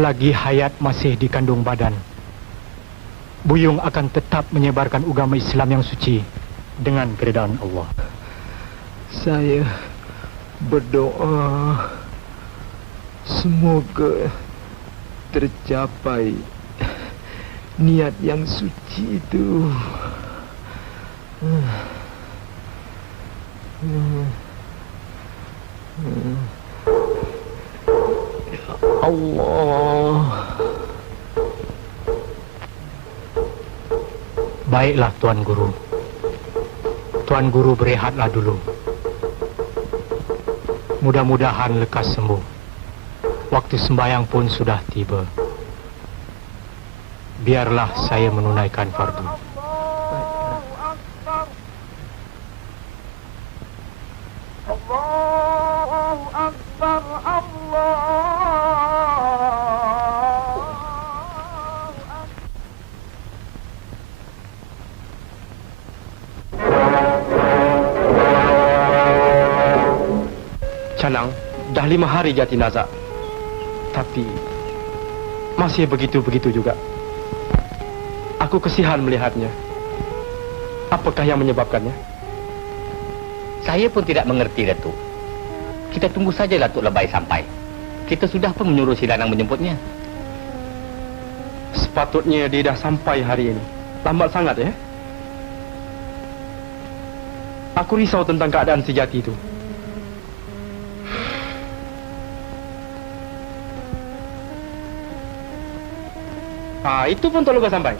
selagi hayat masih dikandung badan, Buyung akan tetap menyebarkan agama Islam yang suci dengan keredaan Allah. Saya berdoa semoga tercapai niat yang suci itu. Ya Allah. Baiklah Tuan Guru. Tuan Guru berehatlah dulu. Mudah-mudahan lekas sembuh. Waktu sembahyang pun sudah tiba. Biarlah saya menunaikan fardu. Canang, dah lima hari jati nazak. Tapi, masih begitu-begitu juga. Aku kesihan melihatnya. Apakah yang menyebabkannya? Saya pun tidak mengerti, Datuk. Kita tunggu saja Datuk Lebay sampai. Kita sudah pun menyuruh si Lanang menjemputnya. Sepatutnya dia dah sampai hari ini. Lambat sangat, ya? Aku risau tentang keadaan si Jati itu. Ah, itu pun tak lupa sampai.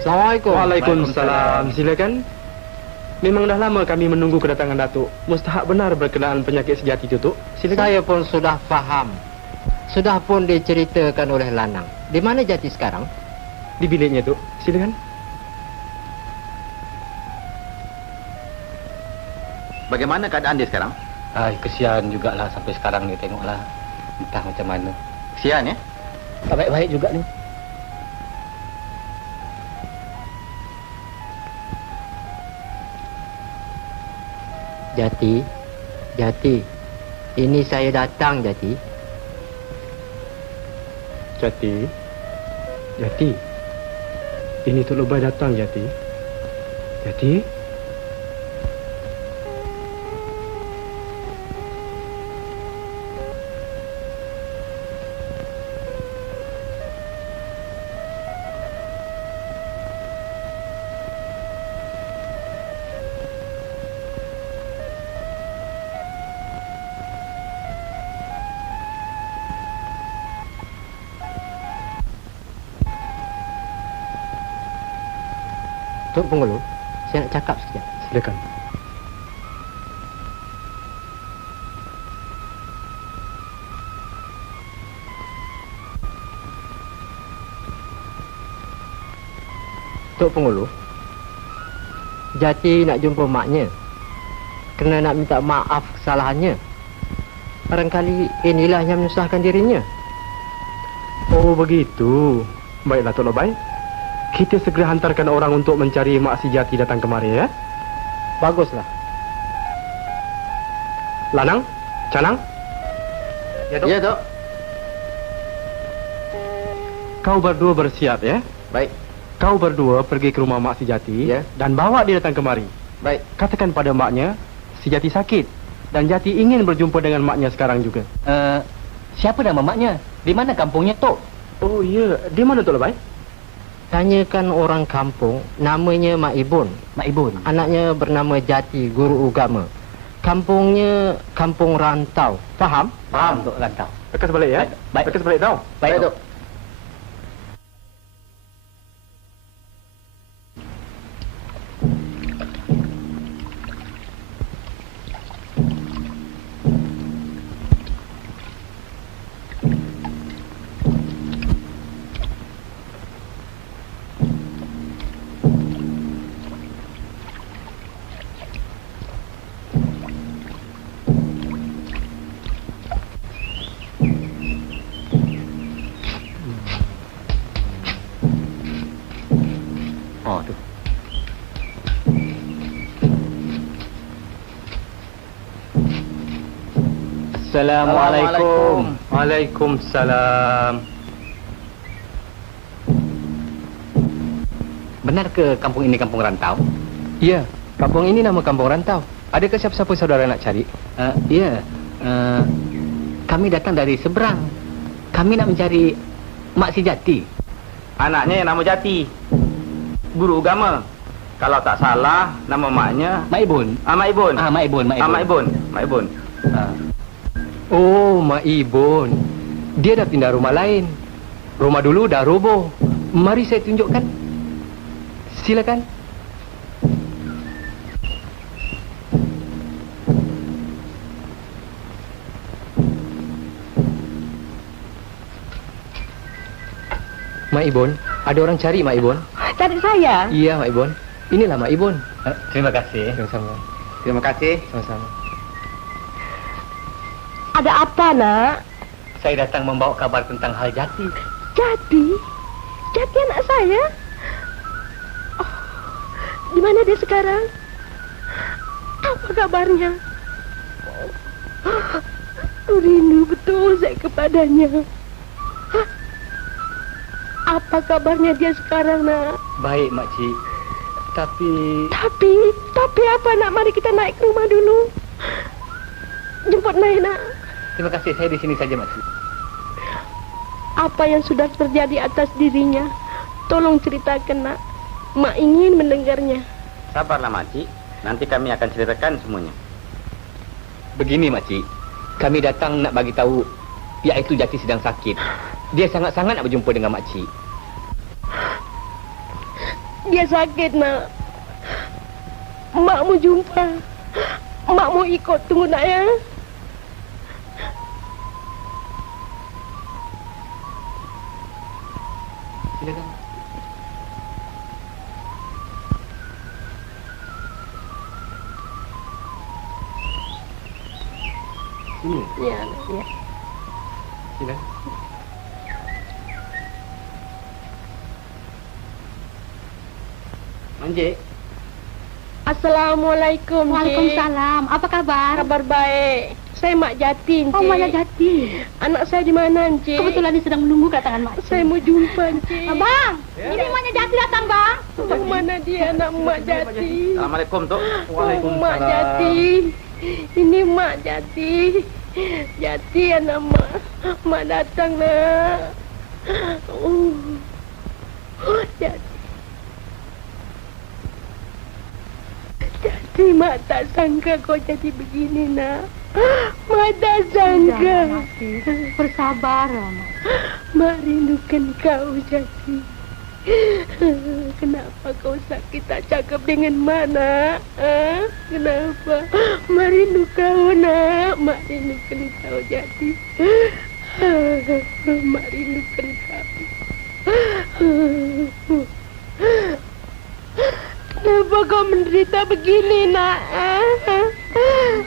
Assalamualaikum. Waalaikumsalam. Silakan. Memang dah lama kami menunggu kedatangan Datuk. Mustahak benar berkenaan penyakit sejati itu, Tuk. Silakan. Saya pun sudah faham. Sudah pun diceritakan oleh Lanang. Di mana Jati sekarang? Di biliknya, Tuk. Silakan. Bagaimana keadaan dia sekarang? Ay, kesian jugalah sampai sekarang ni tengoklah. Entah macam mana. Kesian ya? Tak baik-baik juga ni. Jati, Jati, ini saya datang Jati. Jati. Jati. Ini Tok Lebay datang, Jati. Jati. Tok Pengulu, saya nak cakap sekejap. Silakan. Tok Pengulu, Jati nak jumpa maknya. Kena nak minta maaf kesalahannya. Barangkali inilah yang menyusahkan dirinya. Oh, begitu. Baiklah, Tok Lebay. Kita segera hantarkan orang untuk mencari Mak Si Jati datang kemari, ya? Baguslah. Lanang? Canang? Ya, Dok. Ya, Dok. Kau berdua bersiap, ya? Baik. Kau berdua pergi ke rumah Mak Si Jati Ya. dan bawa dia datang kemari. Baik. Katakan pada maknya, Si Jati sakit dan Jati ingin berjumpa dengan maknya sekarang juga. Uh, siapa nama maknya? Di mana kampungnya, Tok? Oh, ya. Di mana, Tok Lebay? Tanyakan orang kampung, namanya Mak Ibun. Mak Ibun. Anaknya bernama Jati, guru agama. Kampungnya kampung rantau. Faham? Faham, Tok Rantau. Lekas balik, ya? Baik. Lekas balik, tau? Baik, Dok. Tu. Assalamualaikum. Waalaikumsalam. Benar ke kampung ini kampung rantau? Ya, kampung ini nama kampung rantau. Adakah siapa-siapa saudara nak cari? Uh, ya. Uh, kami datang dari seberang. Kami nak mencari Mak Si Jati. Anaknya yang nama Jati. Guru agama. Kalau tak salah, nama maknya Mak Ibun. Ah, Mak Ibun. Ah, Mak Ibun, Mak Ibun. Ah, Mak Ibun. Mak Ibun. Ah. Oh, Mak Ibun. Dia dah pindah rumah lain. Rumah dulu dah roboh. Mari saya tunjukkan. Silakan. Mak Ibun, ada orang cari Mak Ibun. Cari saya? Iya, Mak Ibun. Inilah Mak Ibun. Eh, terima kasih. Sama-sama. Terima kasih. Sama-sama. Ada apa, nak? Saya datang membawa kabar tentang hal Jati. Jati? Jati anak saya? Oh, di mana dia sekarang? Apa kabarnya? Oh, rindu betul saya kepadanya. Hah? Apa kabarnya dia sekarang, nak? Baik, Makcik. Tapi... Tapi, tapi apa nak? Mari kita naik ke rumah dulu. Jemput naik, nak. Terima kasih, saya di sini saja, Makcik. Apa yang sudah terjadi atas dirinya? Tolong ceritakan, nak. Mak ingin mendengarnya. Sabarlah, Makcik. Nanti kami akan ceritakan semuanya. Begini, Makcik. Kami datang nak bagi tahu iaitu Jati sedang sakit. Dia sangat-sangat nak berjumpa dengan Makcik. Dia sakit, nak. Mak mau jumpa. Mak mau ikut. Tunggu, nak, ya. Silakan. Sini. Ya, ya. Silakan. Encik. Assalamualaikum, Cik. Waalaikumsalam. Apa kabar? Kabar baik. Saya Mak Jati, Cik. Oh, Maya Jati. Anak saya di mana, Cik? Kebetulan dia sedang menunggu kedatangan Mak. Saya mau jumpa, Cik. Abang, ini Maya Jati datang, Bang. Oh, mana dia anak Mak Jati? Assalamualaikum, Tok. Oh, Mak Jati. Ini Mak Jati. Jati anak Mak. Mak datang nak. Oh. Jati. Jati Mak tak sangka kau jadi begini nak. Mak tak sangka. Bersabar, Mak. Mak rindukan kau Jati. Kenapa kau sakit tak cakap dengan Mak nak? Ha? Kenapa? Mak rindu kau nak. Mak rindukan kau Jati. Mak rindukan kau. Kenapa kau menderita begini nak? Ha?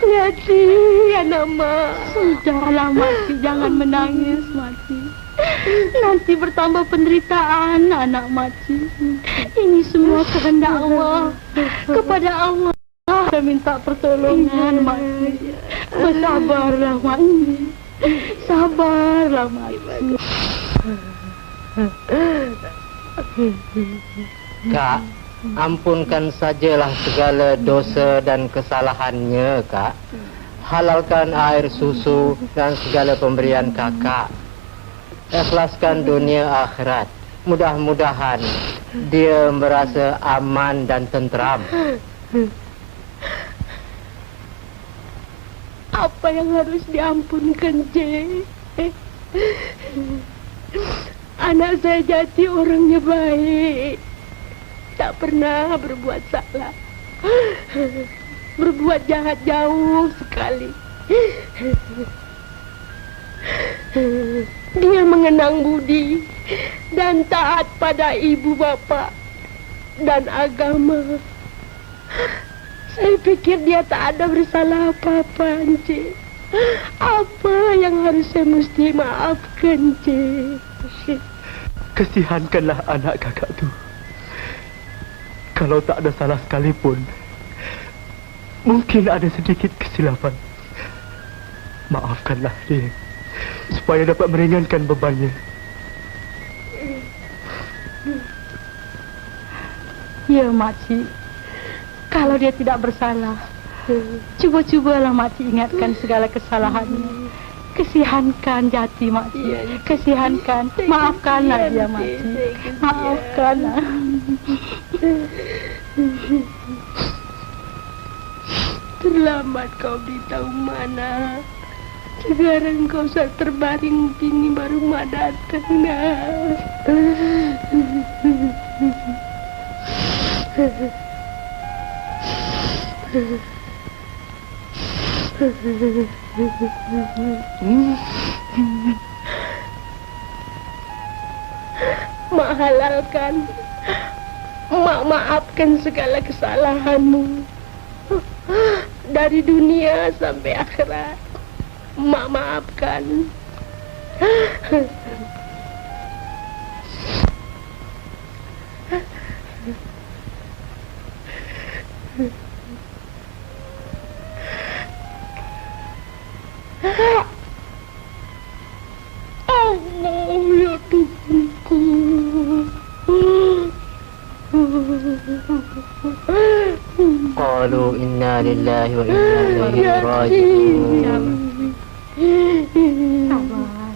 Jati, anak Mak. Sudahlah, Makci. Jangan menangis, Makci. Nanti bertambah penderitaan anak Makci. Ini semua kehendak Allah. Kepada Allah saya minta pertolongan, Makci. Bersabarlah, Makci. Sabarlah, Makci. Kak, ampunkan sajalah segala dosa dan kesalahannya, Kak. Halalkan air susu dan segala pemberian kakak. Ikhlaskan dunia akhirat. Mudah-mudahan dia merasa aman dan tentram. Apa yang harus diampunkan, J? Anak saya jati orangnya baik. Tak pernah berbuat salah. Berbuat jahat jauh sekali. Dia mengenang budi dan taat pada ibu bapa dan agama. Saya pikir dia tak ada bersalah apa-apa, Encik. Apa yang harus saya mesti maafkan, Encik? Kasihankanlah anak kakak tu. Kalau tak ada salah sekalipun, mungkin ada sedikit kesilapan. Maafkanlah dia, supaya dapat meringankan bebannya. Ya, makcik. Kalau dia tidak bersalah, cuba-cubalah makcik ingatkan segala kesalahannya. Kesihankan jati makcik. Kesihankan. Maafkanlah dia makcik. Maafkanlah. Terlambat kau beritahu mana. Sekarang kau saat terbaring begini baru mak datang nak. Mak halalkan. Mak maafkan segala kesalahanmu. Dari dunia sampai akhirat. Mak maafkan. Allah قالوا إنا لله وإنا إليه راجعون Sabar.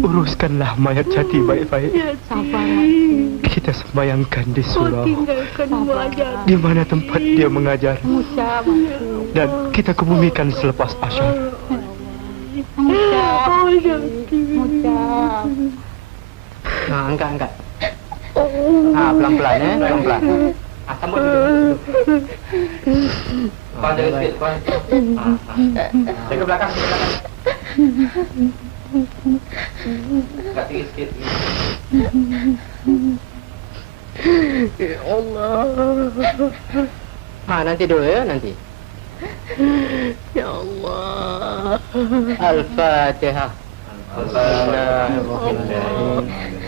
Uruskanlah mayat jati baik-baik. Sabar, makcik. Kita sembayangkan di Kau surau, tinggalkan wajah di mana tempat dia mengajar. Musa, makcik. Dan kita kebumikan selepas asyar. Musa. Oh, Yati. Musa. Ha, angkat, angkat. Ha, pelan-pelan eh, pelan-pelan. Ha, sambut dulu. Kau jaga sikit, kau. Ha, ha. Jaga belakang, jaga belakang. Angkat tinggi sikit. Ya Allah. Ha, nanti dulu ya, nanti. Ya Allah. Al-Fatihah.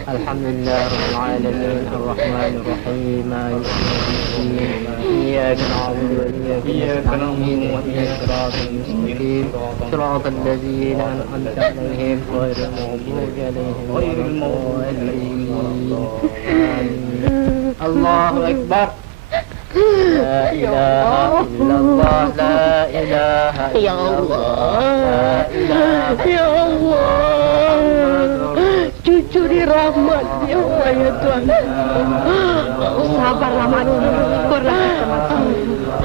الحمد لله رب العالمين الرحمن الرحيم إياك نعبد وإياك نستعين وإياك صراط المستقيم صراط الذين أنعمت عليهم غير المغضوب عليهم غير الضالين. الله أكبر. لا إله إلا الله لا إله إلا الله لا إله إلا الله. Dirahmat ya Allah ya Tuhan. Sabarlah. Syukurlah kita, makcik.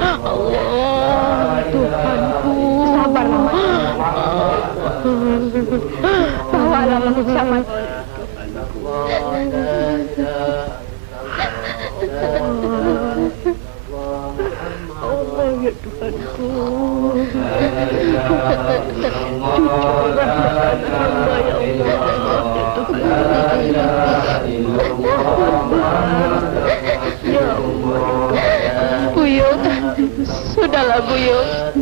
Allah Tuhanku. Sabarlah, makcik. Bawalah manusia, makcik. Allah ya Tuhanku. Buyut. ela, fui.